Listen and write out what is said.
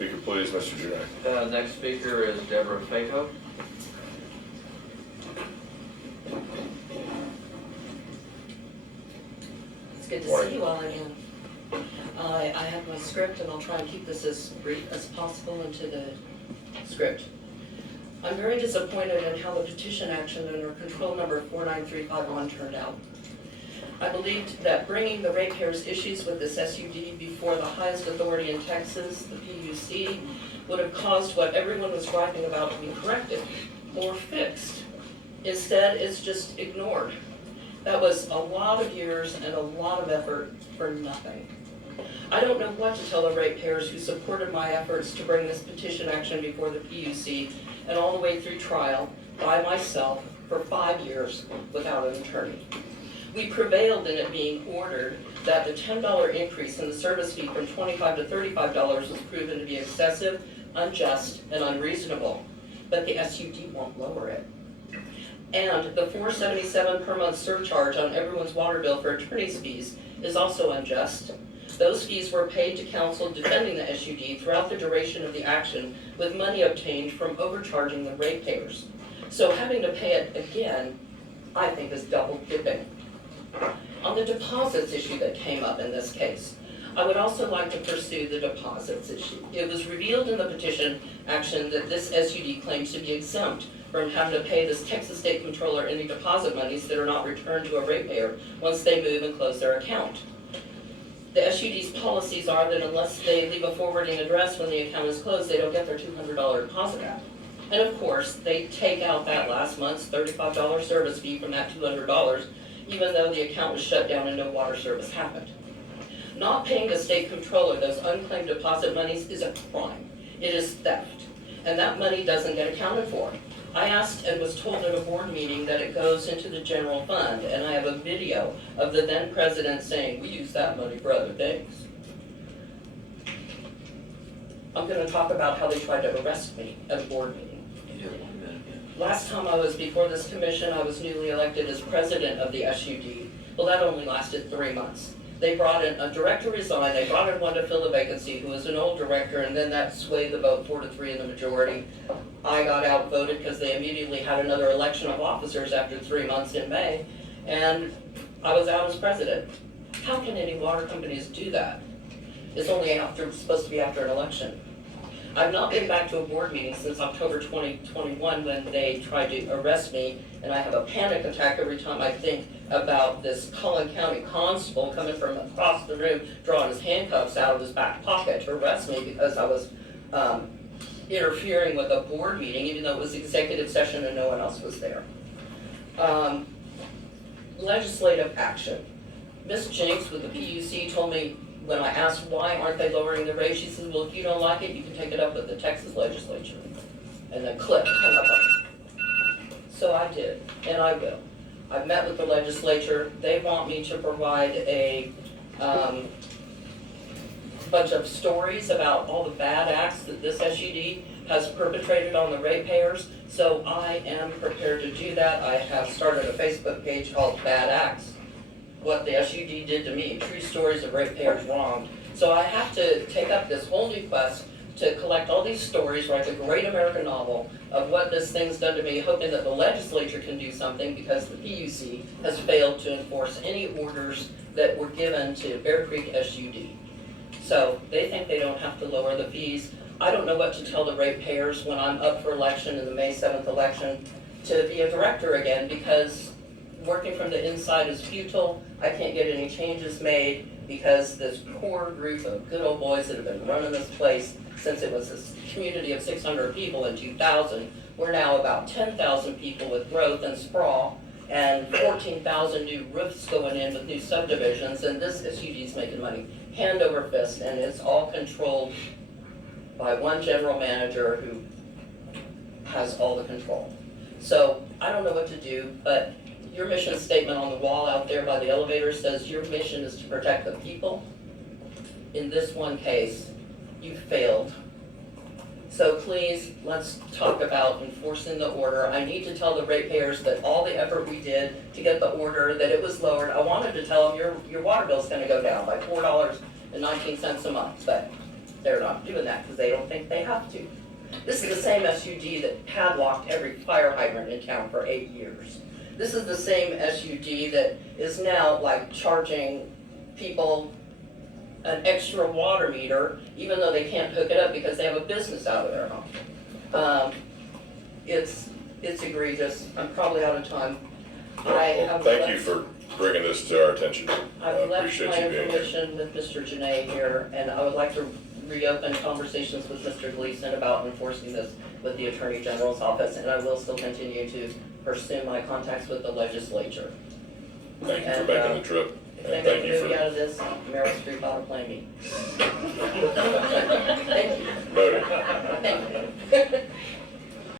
speaker, please, Mr. Janae. Next speaker is Deborah Fato. It's good to see you all again. I have my script and I'll try and keep this as brief as possible into the script. I'm very disappointed in how the petition action under control number 49351 turned out. I believed that bringing the ratepayers' issues with this SUD before the highest authority in Texas, the PUC, would have caused what everyone was griping about to be corrected or fixed. Instead, it's just ignored. That was a lot of years and a lot of effort for nothing. I don't know what to tell the ratepayers who supported my efforts to bring this petition action before the PUC and all the way through trial by myself for 5 years without an attorney. We prevailed in it being ordered that the $10 increase in the service fee from $25 to $35 was proven to be excessive, unjust, and unreasonable, but the SUD won't lower it. And the $477 per month surcharge on everyone's water bill for attorney's fees is also unjust. Those fees were paid to counsel defending the SUD throughout the duration of the action with money obtained from overcharging the ratepayers. So having to pay it again, I think, is double dipping. On the deposits issue that came up in this case, I would also like to pursue the deposits issue. It was revealed in the petition action that this SUD claims to be exempt from having to pay this Texas State Controller any deposit monies that are not returned to a ratepayer once they move and close their account. The SUD's policies are that unless they leave a forwarding address when the account is closed, they don't get their $200 deposit back. And of course, they take out that last month's $35 service fee from that $200, even though the account was shut down and no water service happened. Not paying the state controller those unclaimed deposit monies is a crime. It is theft, and that money doesn't get accounted for. I asked and was told at a board meeting that it goes into the general fund, and I have a video of the then president saying, we use that money for other things. I'm gonna talk about how they tried to arrest me at a board meeting. Last time I was before this commission, I was newly elected as president of the SUD. Well, that only lasted 3 months. They brought in a director resigned, they brought in one to fill the vacancy who was an old director, and then that swayed the vote 4-3 in the majority. I got outvoted because they immediately had another election of officers after 3 months in May, and I was out as president. How can any water companies do that? It's only supposed to be after an election. I've not been back to a board meeting since October 2021 when they tried to arrest me, and I have a panic attack every time I think about this Collin County constable coming from across the room, drawing his handcuffs out of his back pocket to arrest me because I was interfering with a board meeting, even though it was executive session and no one else was there. Legislative action. Ms. Jinks with the PUC told me when I asked why aren't they lowering the rate, she said, well, if you don't like it, you can take it up with the Texas legislature. And then click, hung up on it. So I did, and I will. I've met with the legislature. They want me to provide a bunch of stories about all the bad acts that this SUD has perpetrated on the ratepayers. So I am prepared to do that. I have started a Facebook page called Bad Acts. What the SUD did to me, true stories of ratepayers wronged. So I have to take up this whole new quest to collect all these stories, write a great American novel of what this thing's done to me, hoping that the legislature can do something because the PUC has failed to enforce any orders that were given to Bear Creek SUD. So they think they don't have to lower the fees. I don't know what to tell the ratepayers when I'm up for election in the May 7th election to be a director again, because working from the inside is futile. I can't get any changes made because this core group of good old boys that have been running this place since it was a community of 600 people in 2000, we're now about 10,000 people with growth and sprawl, and 14,000 new roofs going in with new subdivisions, and this SUD's making money hand over fist, and it's all controlled by one general manager who has all the control. So I don't know what to do, but your mission statement on the wall out there by the elevator says your mission is to protect the people. In this one case, you failed. So please, let's talk about enforcing the order. I need to tell the ratepayers that all the effort we did to get the order, that it was lowered. I wanted to tell them your water bill's gonna go down by $4.19 a month, but they're not doing that because they don't think they have to. This is the same SUD that padlocked every fire hydrant in town for 8 years. This is the same SUD that is now like charging people an extra water meter, even though they can't hook it up because they have a business out of their home. It's egregious. I'm probably out of time. Well, thank you for bringing this to our attention. I I've left appreciate my you being here. information with Mr. Janae here, and I would like to reopen conversations with Mr. Gleason about enforcing this with the Attorney General's office, and I will still continue to pursue my contacts with the legislature. Thank you for making the trip. If they And make thank a you movie for out of this, Meryl Streep ought to play me. Thank you. voting. Thank you.